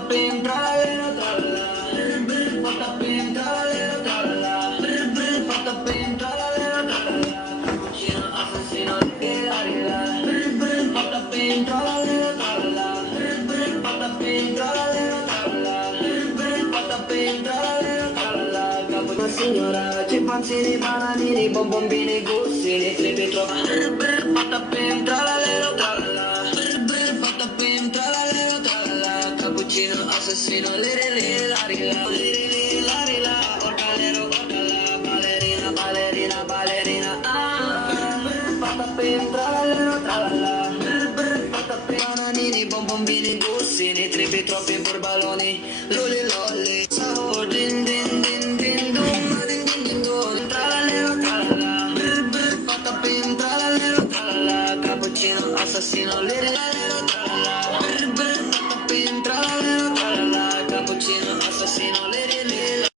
patapim, tralero, tralala. Patapim, tralero, tralala. Patapim, tralero, tralala. Cappuccino, assassino, lila, lila. Patapim, tralero, tralala. Patapim, tralero, tralala. Patapim, tralero, tralala. Cappuccino, signora, chimpanzini, bananini, bombombini, gussini, tripi, trova. Patapim, tralero, tralala. Patapim, tralero, tralala. Cappuccino, assassino, liri, lari, lari, lari, la. Orcalero, orcala, ballerina, ballerina, ballerina, ah. Patapim, tralero, tralala. Patapim, bananini, bombombini, gussini, tripi, troppi, burbaloni, loli, lolli, sahur, din, din, din, din, dum, din, din, din, dum, tralero, tralala. Patapim, tralero, tralala. Cappuccino, assassino, liri, lari, tralala. Patapim, tralero, tralala. Cappuccino, assassino, liri.